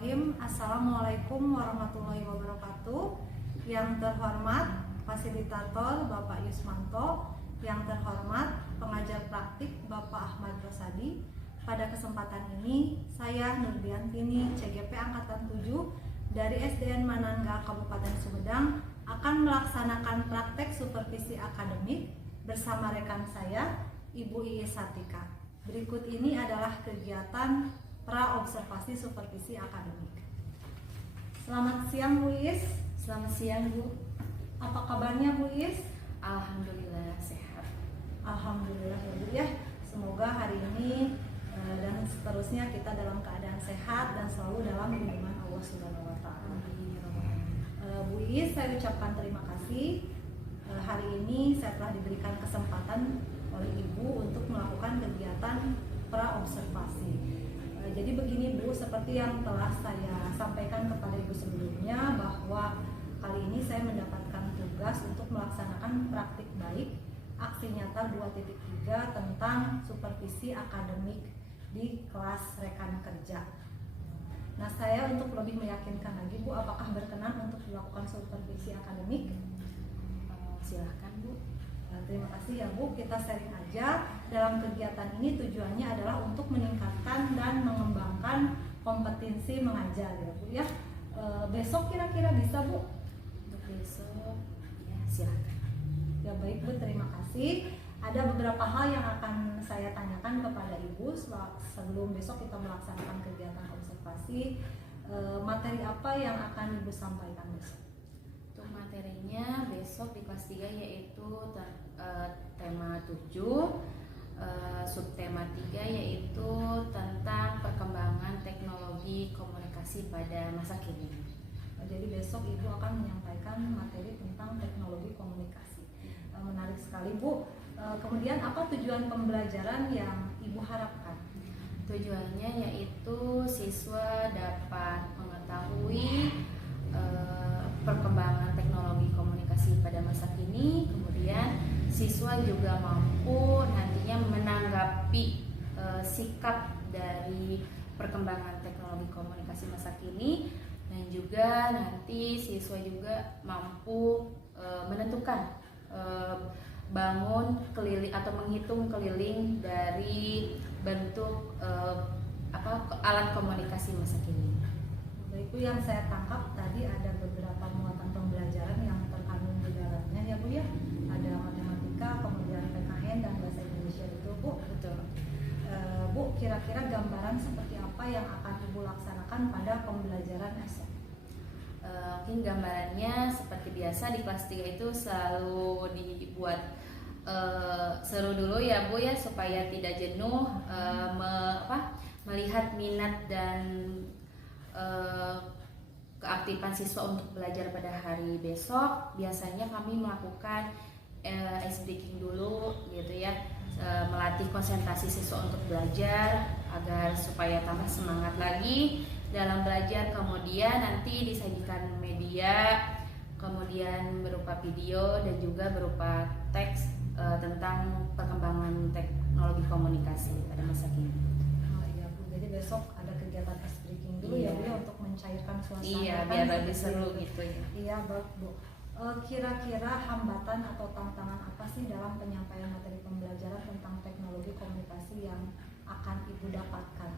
Bismillahirrahmanirrahim. Assalamualaikum warahmatullahi wabarakatuh. Yang terhormat fasilitator Bapak Yusmanto, yang terhormat pengajar praktik Bapak Ahmad Rosadi. Pada kesempatan ini saya Nurdiantini CGP Angkatan 7 dari SDN Manangga Kabupaten Sumedang akan melaksanakan praktek supervisi akademik bersama rekan saya Ibu Iis Satika. Berikut ini adalah kegiatan pra-observasi supervisi akademik. Selamat siang Bu Iis. Selamat siang Bu. Apa kabarnya Bu Iis? Alhamdulillah sehat. Alhamdulillah ya Bu ya. Semoga hari ini dan seterusnya kita dalam keadaan sehat dan selalu dalam lindungan Allah Subhanahu wa taala. Bu Iis, saya ucapkan terima kasih. Hari ini saya telah diberikan kesempatan oleh Ibu untuk melakukan kegiatan pra-observasi. Jadi begini Bu, seperti yang telah saya sampaikan kepada Ibu sebelumnya, bahwa kali ini saya mendapatkan tugas untuk melaksanakan praktik baik aksi nyata 2.3 tentang supervisi akademik di kelas rekan kerja. Nah, saya untuk lebih meyakinkan lagi Bu, apakah berkenan untuk dilakukan supervisi akademik? Silahkan Bu. Terima kasih ya Bu, kita sharing aja. Dalam kegiatan ini tujuannya adalah untuk meningkatkan dan mengembangkan kompetensi mengajar ya Bu ya. Besok kira-kira bisa Bu? Untuk besok ya silahkan. Ya baik Bu, terima kasih. Ada beberapa hal yang akan saya tanyakan kepada Ibu sebelum besok kita melaksanakan kegiatan observasi. Materi apa yang akan Ibu sampaikan besok? Untuk materinya besok di kelas 3 yaitu tema 7, subtema 3 yaitu tentang perkembangan teknologi komunikasi pada masa kini. Jadi besok Ibu akan menyampaikan materi tentang teknologi komunikasi. Menarik sekali Bu. Kemudian apa tujuan pembelajaran yang Ibu harapkan? Tujuannya yaitu siswa dapat mengetahui perkembangan teknologi komunikasi pada masa kini, kemudian siswa juga mampu nantinya menanggapi sikap dari perkembangan teknologi komunikasi masa kini, dan juga nanti siswa juga mampu menentukan bangun keliling atau menghitung keliling dari bentuk alat komunikasi masa kini. Itu yang saya tangkap tadi ada beberapa muatan pembelajaran yang terkandung di dalamnya ya Bu ya. Ada matematika, kemudian PKN dan bahasa Indonesia itu Bu. Betul. Bu, kira-kira gambaran seperti apa yang akan Ibu laksanakan pada pembelajaran esok? Mungkin gambarannya seperti biasa di kelas 3 itu selalu dibuat seru dulu ya Bu ya, supaya tidak jenuh melihat minat dan keaktifan siswa untuk belajar pada hari besok. Biasanya kami melakukan ice breaking dulu gitu ya, melatih konsentrasi siswa untuk belajar agar supaya tambah semangat lagi dalam belajar. Kemudian nanti disajikan media, kemudian berupa video dan juga berupa teks tentang perkembangan teknologi komunikasi pada masa kini. Oh iya Bu, jadi besok ada kegiatan ice breaking dulu ya Bu ya, untuk mencairkan suasana. Iya, biar lebih seru gitu ya. Iya Bu. Kira-kira hambatan atau tantangan apa sih dalam penyampaian materi pembelajaran tentang teknologi komunikasi yang akan Ibu dapatkan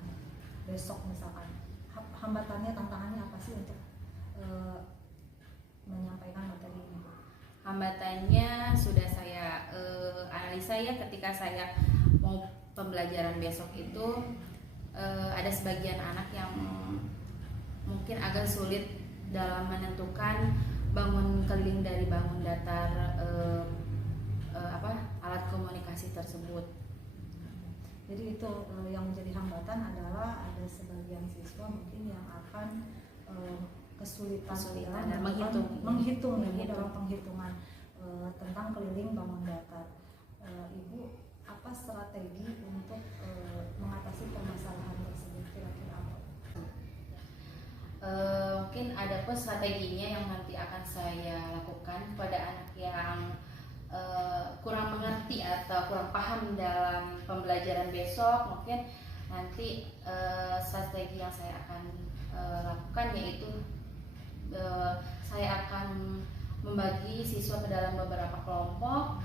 besok misalkan? Hambatannya, tantangannya apa sih untuk menyampaikan materi ini? Hambatannya sudah saya analisa ya, ketika saya mau pembelajaran besok itu ada sebagian anak yang mungkin agak sulit dalam menentukan bangun keliling dari bangun datar alat komunikasi tersebut. Jadi itu yang menjadi hambatan adalah ada sebagian siswa mungkin yang akan kesulitan dalam menghitung dalam penghitungan tentang keliling bangun datar. Ibu, apa strategi untuk mengatasi permasalahan tersebut kira-kira apa? Mungkin ada pun strateginya yang nanti akan saya lakukan pada anak yang kurang mengerti atau kurang paham dalam pembelajaran besok. Mungkin nanti strategi yang saya akan lakukan, yaitu saya akan membagi siswa ke dalam beberapa kelompok,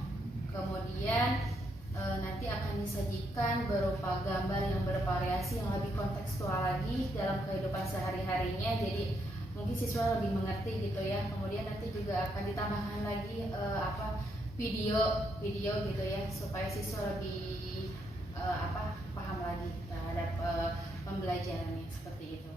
kemudian nanti akan disajikan berupa gambar yang bervariasi yang lebih kontekstual lagi dalam kehidupan sehari-harinya, jadi mungkin siswa lebih mengerti gitu ya. Kemudian nanti juga akan ditambahkan lagi video gitu ya, supaya siswa lebih paham lagi terhadap pembelajarannya seperti itu.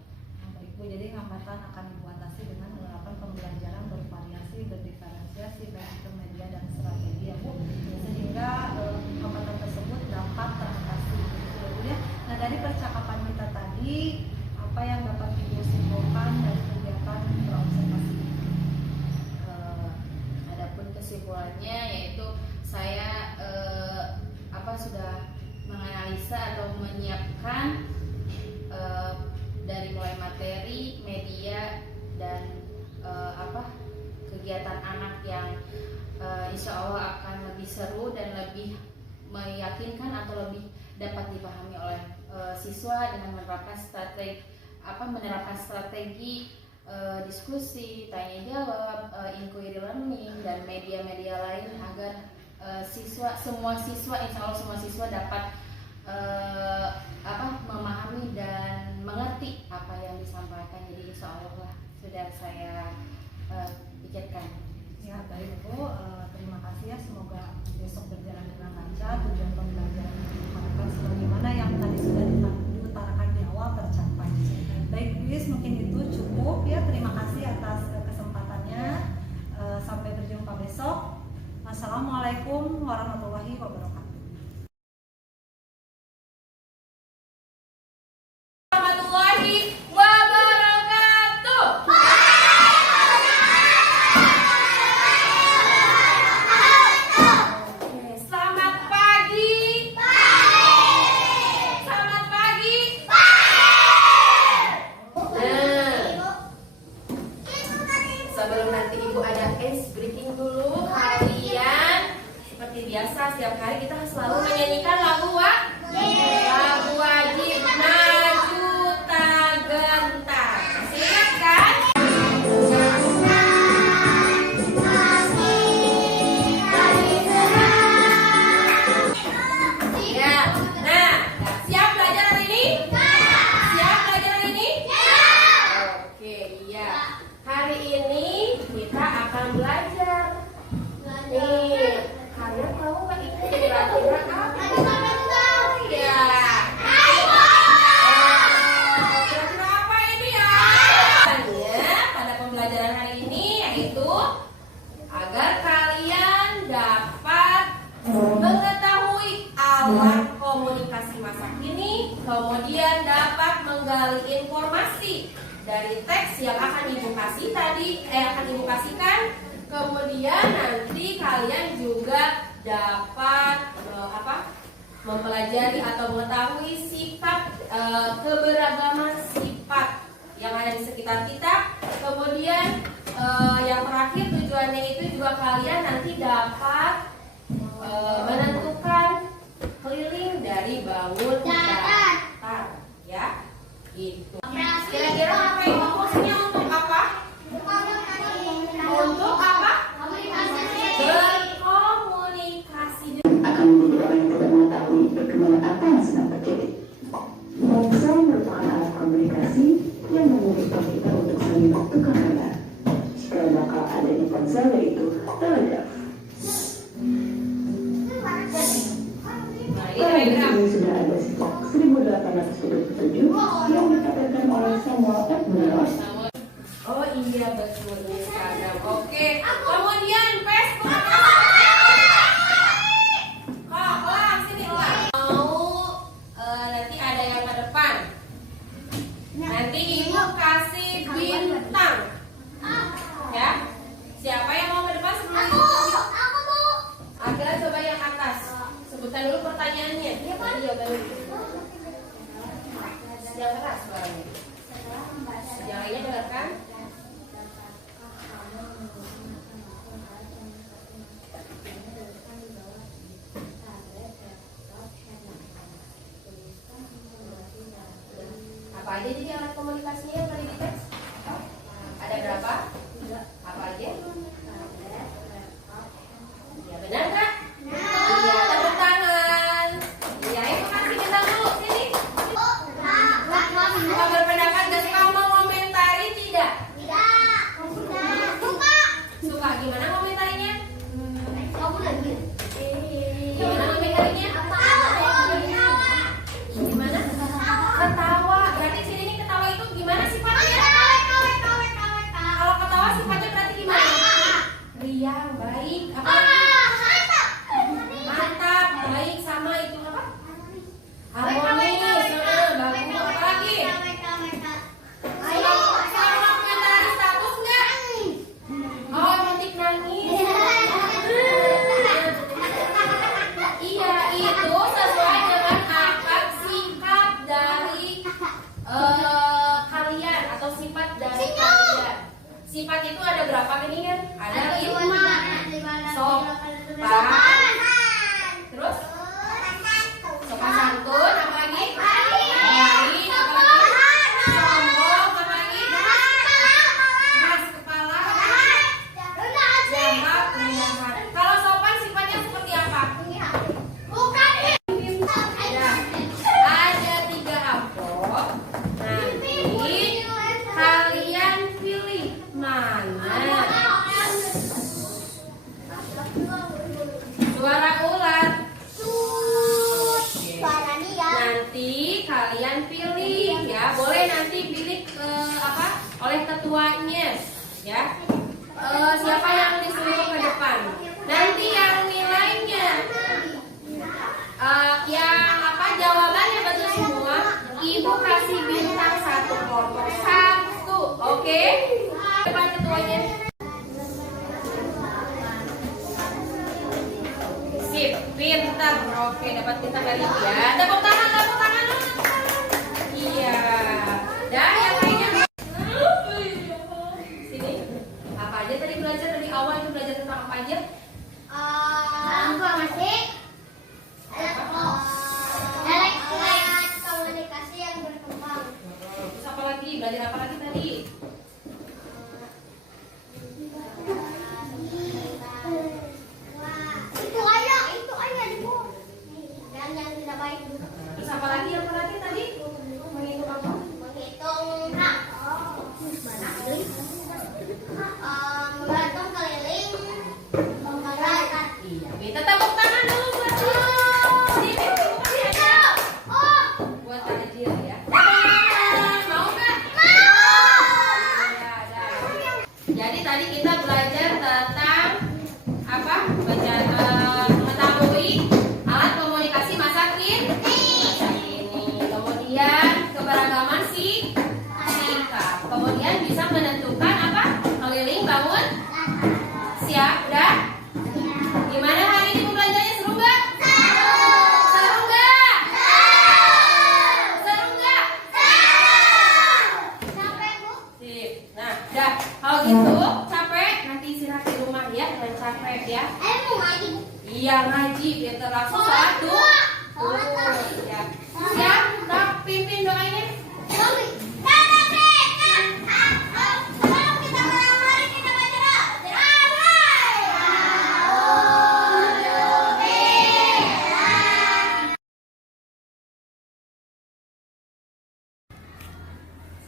Baik Bu, jadi hambatan akan Ibu atasi dengan menerapkan pembelajaran bervariasi, berdiferensiasi baik itu media dan strategi ya Bu, sehingga hambatan tersebut dapat teratasi gitu ya Bu ya. Nah, dari percakapan kita tadi, apa yang dapat Ibu simpulkan dari kegiatan berobservasi? Adapun kesimpulannya yaitu saya sudah menganalisa atau menyiapkan dari mulai materi, media, dan kegiatan anak yang insya Allah akan lebih seru dan lebih meyakinkan atau lebih dapat dipahami oleh siswa dengan menerapkan strategi diskusi, tanya jawab, inquiry learning, dan media-media lain agar semua siswa insya Allah semua siswa dapat memahami dan mengerti apa yang disampaikan. Jadi insya Allah lah sudah saya pikirkan. Ya baik Bu, terima kasih ya, semoga besok berjalan dengan lancar, tujuan pembelajaran diharapkan sebagaimana yang tadi sudah diutarakan di awal tercapai. Baik Luis, mungkin itu cukup ya, terima kasih atas kesempatannya. Sampai berjumpa besok. Wassalamualaikum warahmatullahi wabarakatuh. Sebelum nanti Ibu ada ice breaking dulu, kalian seperti biasa setiap hari kita selalu menyanyikan lagu lagu wajib maju tak gentar. Masih ingat kan? Ya, nah, siap belajar hari ini? Siap belajar hari ini? Oke, iya. Hari ini kita akan belajar. Nih, kalian tahu nggak itu kira-kira apa? Ya. Kira-kira apa ini ya? Pada pembelajaran hari ini yaitu agar kalian dapat mengetahui alat komunikasi masa kini, kemudian dapat menggali informasi dari teks yang akan Ibu kasihkan, kemudian nanti kalian juga dapat mempelajari atau mengetahui sifat keberagaman sifat yang ada di sekitar kita. Kemudian yang terakhir tujuannya itu juga kalian nanti dapat menentukan keliling dari bangun datar, ya. Gitu. Kira-kira apa itu fungsinya untuk apa? Untuk apa? Berkomunikasi. Akan menjadi orang yang tidak mengetahui bagaimana apa yang sedang terjadi. Ponsel merupakan alat komunikasi yang memungkinkan kita untuk saling bertukar kata. Jika bakal ada di ponsel yaitu telegraf. Ini sudah ada sejak 1877 yang dikatakan oleh Samuel Edmund. Oh iya betul, Instagram. Oke. Kemudian Facebook. Kelas sini kelas. Nanti ada yang ke depan. Nanti Ibu kasih bintang. Ya. Siapa yang mau ke depan sebelum Ibu? Akhirnya coba yang atas. Sebutkan dulu pertanyaannya. Iya Pak. Iya betul. Yang keras suaranya. Yang lainnya dengarkan. Apa aja jadi alat komunikasinya yang tadi Gimana komentarnya? Kamu lagi. Gimana komentarnya? Gimana? Ketawa. Berarti sini nih ketawa itu gimana sifatnya? Kalau ketawa sifatnya berarti gimana? Riang, baik. Apa lagi? Mantap, baik, sama itu apa? Harmonis. Bagus. Apa lagi? Sama komentari status enggak? Oh, emotik nangis. Iya, itu sesuai dengan akad sikap dari kalian atau sifat dari kalian. Sifat itu ada berapa nih kan? Ada 5. Sopan. Terus sopan santun, apa lagi? Baik, apa lagi? Sombong, apa lagi? Keras kepala, apa lagi? Jamak, rendah. Kalau sopan sifatnya seperti apa? Ya, ada 3 amplop. Nanti kalian pilih mana. Suara ular. Nanti kalian pilih ya, boleh nanti pilih oleh ketuanya ya. Siapa yang disuruh ke depan? Nanti yang nilainya jawabannya betul semua, ibu kasih bintang 1 kelompok 1. Oke? Depan ketuanya. Sip, pintar. Oke, dapat bintang dari ibu ya. Tepuk tangan dulu. Iya. Dan yang lainnya. Sini. Apa aja tadi belajar dari awal itu belajar tentang apa aja? Komunikasi yang berkembang. Terus apa lagi? Belajar apa lagi tadi? Itu aja ibu. Dan yang tidak baik dulu. Terus apa lagi tadi? Menghitung apa? Menghitung menggantung keliling menggerakkan. Iya. Minta tepuk tangan dulu buat dia. Sini, kasih aja. Buat takjil ya. Mau nggak? Ya, jadi tadi kita belajar tentang apa? Mengetahui alat komunikasi masa kini. Kemudian keberagaman sikap. Kemudian bisa menentukan apa? Keliling bangun. Siap, udah? Gimana hari ini pembelajarannya, seru nggak? Seru nggak? Seru nggak? Sampai bu. Sip. Nah, udah. Kalau gitu capek, nanti istirahat di rumah ya, jangan capek ya. Mau ngaji bu. Iya ngaji, biar langsung sholat tuh. Ya. Siap, tak pimpin doanya.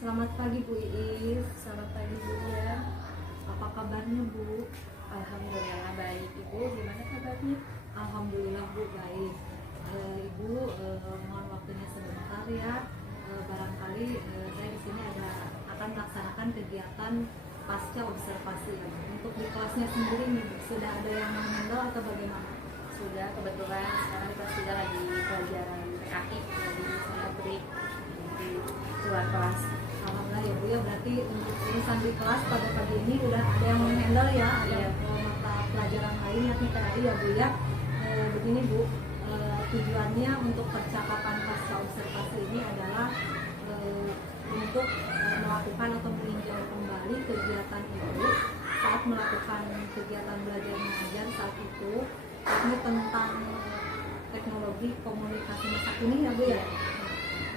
Selamat pagi Bu Iis, selamat pagi Bu ya. Apa kabarnya Bu? Alhamdulillah baik. Ibu gimana kabarnya? Alhamdulillah Bu baik. Ibu mohon waktunya sebentar ya. Barangkali saya di sini akan melaksanakan kegiatan pasca observasi ya. Untuk di kelasnya sendiri nih Bu, sudah ada yang menghandle atau bagaimana? Sudah, kebetulan sekarang kita sudah lagi pelajaran PKI, jadi saya break di luar kelas. Alhamdulillah ya Bu ya, berarti untuk urusan di kelas pada pagi ini udah ada yang menghandle ya, ada mata pelajaran lain yakni PKI ya Bu ya. Begini Bu, tujuannya untuk percakapan pasca observasi ini adalah untuk melakukan atau meninjau kembali kegiatan Ibu saat melakukan kegiatan belajar mengajar saat itu, yakni tentang teknologi komunikasi masa kini ya Bu ya.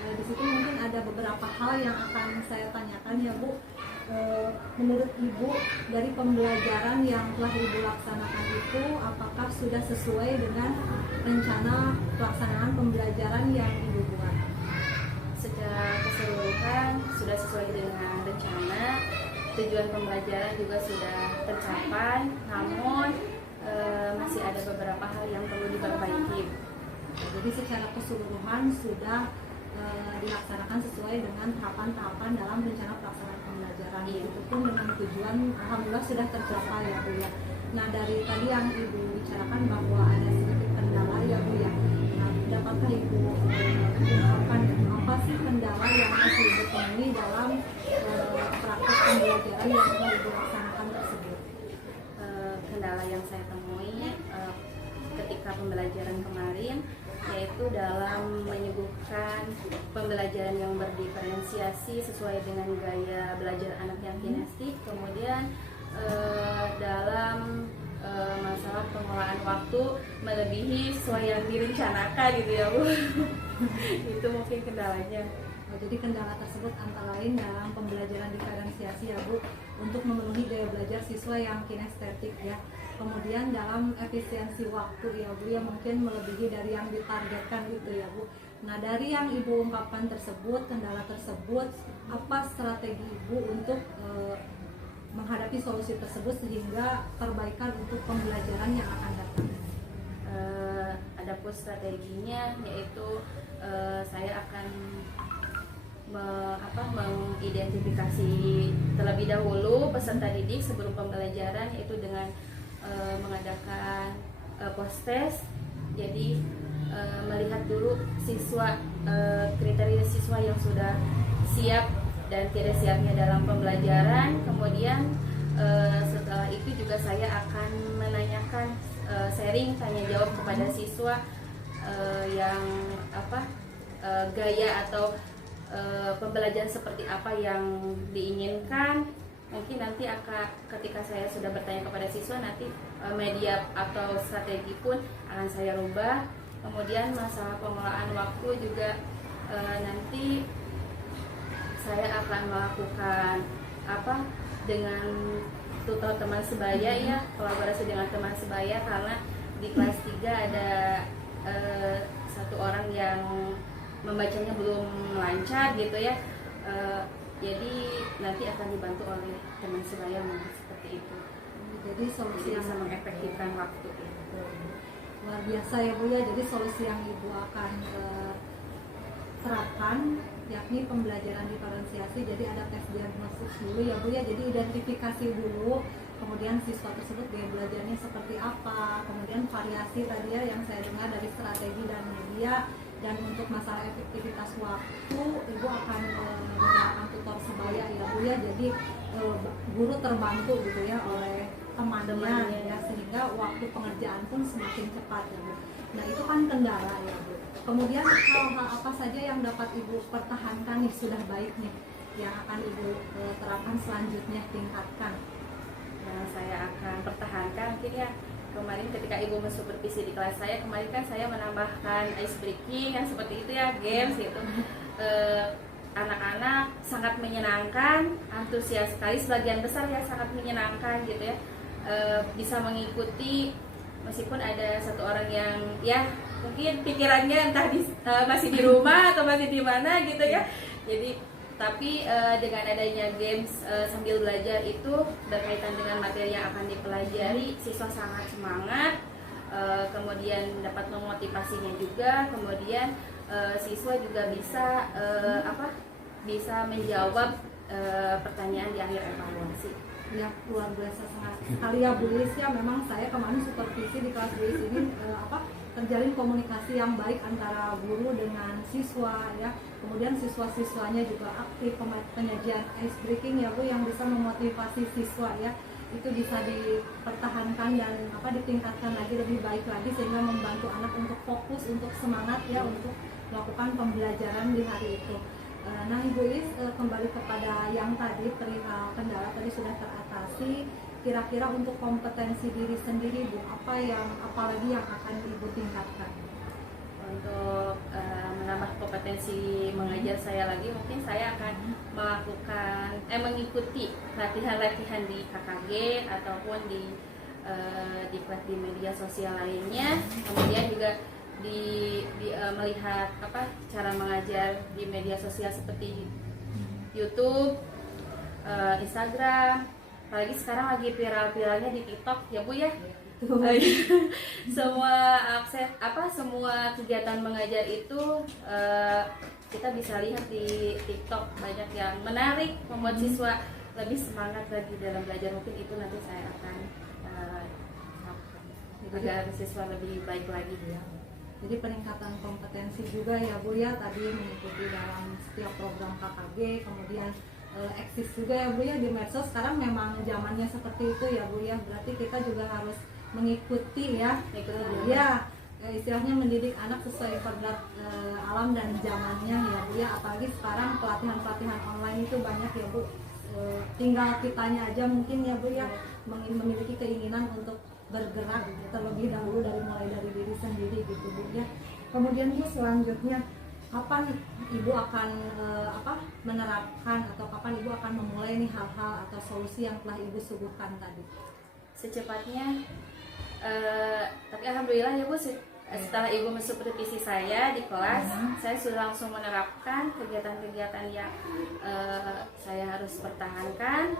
Di situ mungkin ada beberapa hal yang akan saya tanyakan ya Bu. Menurut Ibu dari pembelajaran yang telah Ibu laksanakan itu apakah sudah sesuai dengan rencana pelaksanaan pembelajaran yang Ibu buat? Secara keseluruhan sudah sesuai dengan rencana. tujuan pembelajaran juga sudah tercapai, namun masih ada beberapa hal yang perlu diperbaiki. Jadi secara keseluruhan sudah dilaksanakan sesuai dengan tahapan-tahapan dalam rencana pelaksanaan pembelajaran. Iya. Itu pun dengan tujuan alhamdulillah sudah tercapai ya Bu ya. Nah dari tadi yang Ibu bicarakan bahwa ada sedikit kendala ya Bu ya. Nah dapatkah Ibu ungkapkan apa sih kendala yang masih Ibu temui dalam praktik pembelajaran yang telah Ibu laksanakan tersebut? Kendala yang saya temui ketika pembelajaran kemarin yaitu dalam menyuguhkan pembelajaran yang berdiferensiasi sesuai dengan gaya belajar anak yang kinestik, kemudian dalam masalah pengelolaan waktu melebihi sesuai yang direncanakan gitu ya Bu. Itu mungkin kendalanya. Jadi kendala tersebut antara lain dalam pembelajaran diferensiasi ya Bu, untuk memenuhi gaya belajar siswa yang kinestetik ya. Kemudian dalam efisiensi waktu ya Bu, yang mungkin melebihi dari yang ditargetkan gitu ya Bu. Nah dari yang Ibu ungkapkan tersebut, kendala tersebut, apa strategi Ibu untuk menghadapi solusi tersebut sehingga perbaikan untuk pembelajaran yang akan datang? Adapun strateginya yaitu saya akan mengidentifikasi terlebih dahulu peserta didik sebelum pembelajaran, yaitu dengan mengadakan post test. Jadi melihat dulu siswa, kriteria siswa yang sudah siap dan tidak siapnya dalam pembelajaran. Kemudian setelah itu juga saya akan menanyakan, sharing tanya jawab kepada siswa yang gaya atau pembelajaran seperti apa yang diinginkan. Mungkin nanti ketika saya sudah bertanya kepada siswa, nanti media atau strategi pun akan saya rubah. Kemudian masalah pengelolaan waktu juga nanti saya akan melakukan dengan tutor teman sebaya ya, kolaborasi dengan teman sebaya, karena di kelas 3 ada satu orang yang membacanya belum lancar gitu ya. Jadi nanti akan dibantu oleh teman sebaya mungkin seperti itu. Jadi solusi Jadi yang bisa mengefektifkan waktu itu. luar biasa ya Bu ya. Jadi solusi yang Ibu akan terapkan yakni pembelajaran diferensiasi. Jadi ada tes diagnosis dulu ya Bu ya. Jadi identifikasi dulu, kemudian siswa tersebut gaya belajarnya seperti apa, kemudian variasi tadi ya yang saya dengar dari strategi dan media. Dan untuk masalah efektivitas waktu, Ibu akan menggunakan tutor sebaya ya Bu ya. Jadi guru terbantu gitu ya oleh temannya ya, sehingga waktu pengerjaan pun semakin cepat ya Bu. Nah itu kan kendala ya Bu. Kemudian hal-hal apa saja yang dapat Ibu pertahankan nih sudah baik nih, yang akan Ibu terapkan selanjutnya, tingkatkan? Yang saya akan pertahankan mungkin ya, kemarin ketika Ibu mensupervisi di kelas saya, kemarin kan saya menambahkan ice breaking yang seperti itu ya, games gitu. Anak-anak sangat menyenangkan, antusias sekali, sebagian besar ya sangat menyenangkan gitu ya. Bisa mengikuti meskipun ada satu orang yang ya mungkin pikirannya entah masih di rumah atau masih di mana gitu ya. Jadi tapi dengan adanya games sambil belajar itu berkaitan dengan materi yang akan dipelajari, siswa sangat semangat, kemudian dapat memotivasinya juga, kemudian siswa juga bisa bisa menjawab pertanyaan di akhir evaluasi. Ya luar biasa sekali ya Bu Lis ya. Memang saya kemarin supervisi di kelas Bu Lis ini terjalin komunikasi yang baik antara guru dengan siswa ya. Kemudian siswa-siswanya juga aktif, penyajian ice breaking ya Bu yang bisa memotivasi siswa ya. Itu bisa dipertahankan dan ditingkatkan lagi, lebih baik lagi, sehingga membantu anak untuk fokus, untuk semangat ya untuk melakukan pembelajaran di hari itu. Nah Ibu Is, kembali kepada yang tadi perihal kendala tadi sudah teratasi. Kira-kira untuk kompetensi diri sendiri Bu, apalagi yang akan Ibu tingkatkan? Untuk menambah kompetensi mengajar saya lagi, mungkin saya akan mengikuti latihan-latihan di KKG ataupun di di media sosial lainnya. Kemudian juga melihat cara mengajar di media sosial seperti YouTube, Instagram, apalagi sekarang lagi viral-viralnya di TikTok ya Bu ya. Semua semua kegiatan mengajar itu kita bisa lihat di TikTok, banyak yang menarik, membuat siswa lebih semangat lagi dalam belajar. Mungkin itu nanti saya akan agar siswa lebih baik lagi ya. Jadi peningkatan kompetensi juga ya Bu ya, tadi mengikuti dalam setiap program KKG, kemudian eksis juga ya Bu ya di medsos. Sekarang memang zamannya seperti itu ya Bu ya, berarti kita juga harus mengikuti ya, istilahnya mendidik anak sesuai kodrat alam dan zamannya ya Bu ya. Apalagi sekarang pelatihan online itu banyak ya Bu, tinggal kitanya aja mungkin ya Bu ya memiliki keinginan untuk bergerak terlebih dahulu mulai dari diri sendiri gitu Bu ya. Kemudian Bu, selanjutnya kapan Ibu akan menerapkan atau kapan Ibu akan memulai nih hal-hal atau solusi yang telah Ibu suguhkan tadi? Secepatnya, tapi alhamdulillah ya Bu, setelah Ibu mensupervisi saya di kelas, saya sudah langsung menerapkan kegiatan-kegiatan yang saya harus pertahankan,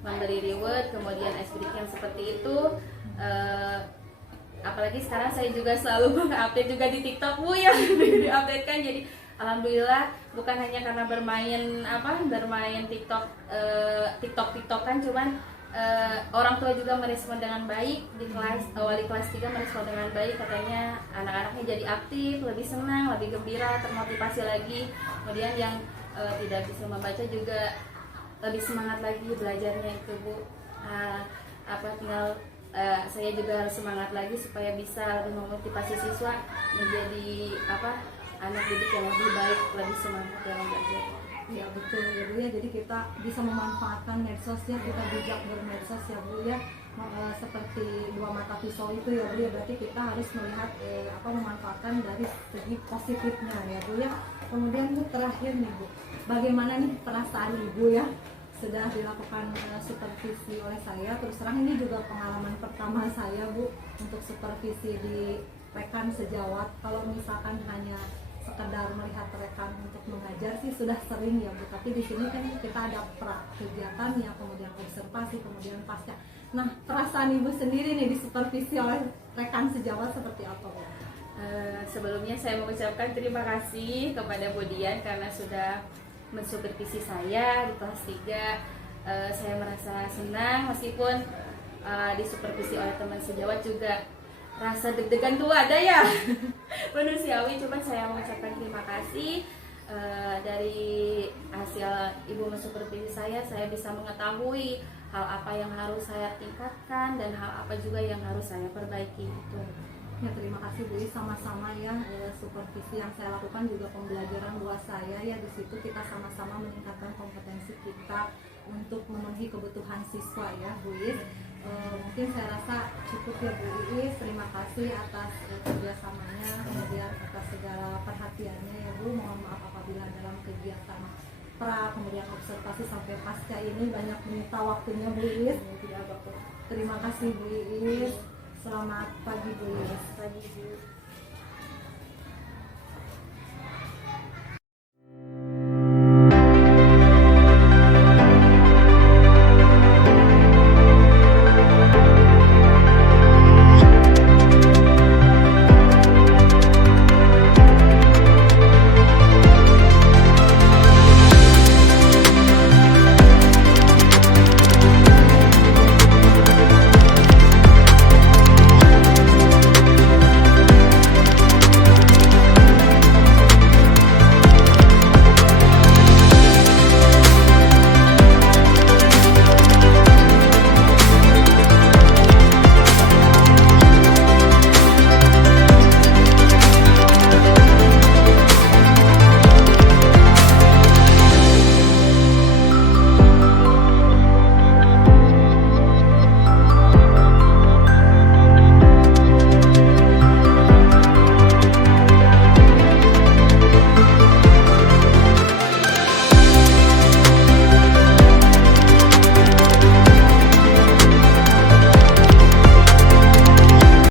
memberi reward, kemudian ice breaking yang seperti itu. Apalagi sekarang saya juga selalu mengupdate juga di TikTok Bu ya, diupdatekan. Jadi alhamdulillah bukan hanya karena bermain TikTokan, cuman orang tua juga merespon dengan baik di kelas. Wali kelas 3 merespon dengan baik, katanya anak-anaknya jadi aktif, lebih senang, lebih gembira, termotivasi lagi. Kemudian yang tidak bisa membaca juga lebih semangat lagi belajarnya itu Bu. Saya juga harus semangat lagi supaya bisa lebih memotivasi siswa menjadi anak didik yang lebih baik, lebih semangat dalam belajar. Ya betul ya Bu ya, jadi kita bisa memanfaatkan medsos ya, kita bijak bermedsos ya Bu ya, seperti dua mata pisau itu ya Bu ya, berarti kita harus melihat memanfaatkan dari segi positifnya ya Bu ya. Kemudian Bu, terakhir nih Bu, bagaimana nih perasaan Ibu ya sudah dilakukan supervisi oleh saya? Terus terang ini juga pengalaman pertama saya Bu untuk supervisi di rekan sejawat. Kalau misalkan hanya sekedar melihat rekan untuk mengajar sih sudah sering ya Bu, tapi di sini kan kita ada kegiatannya, kemudian observasi, kemudian pasca. Nah, perasaan Ibu sendiri nih disupervisi oleh rekan sejawat seperti apa Bu? Sebelumnya saya mengucapkan terima kasih kepada Bu Dian karena sudah mensupervisi saya di kelas 3. Saya merasa senang meskipun disupervisi oleh teman sejawat juga rasa deg-degan tuh ada ya. Manusiawi, cuma saya mengucapkan terima kasih. Dari hasil Ibu mensupervisi saya bisa mengetahui hal apa yang harus saya tingkatkan dan hal apa juga yang harus saya perbaiki itu. Ya, terima kasih Bu, sama-sama ya. Supervisi yang saya lakukan juga pembelajaran buat saya ya, di situ kita sama-sama meningkatkan kompetensi kita untuk memenuhi kebutuhan siswa ya Bu Is. Mungkin saya rasa cukup ya Bu Is. Terima kasih atas kerjasamanya, kemudian atas segala perhatiannya ya Bu. Mohon maaf apabila dalam kegiatan kemudian observasi sampai pasca ini banyak menyita waktunya Bu Is. Terima kasih Bu Is. Selamat pagi Bu Is. Pagi Bu.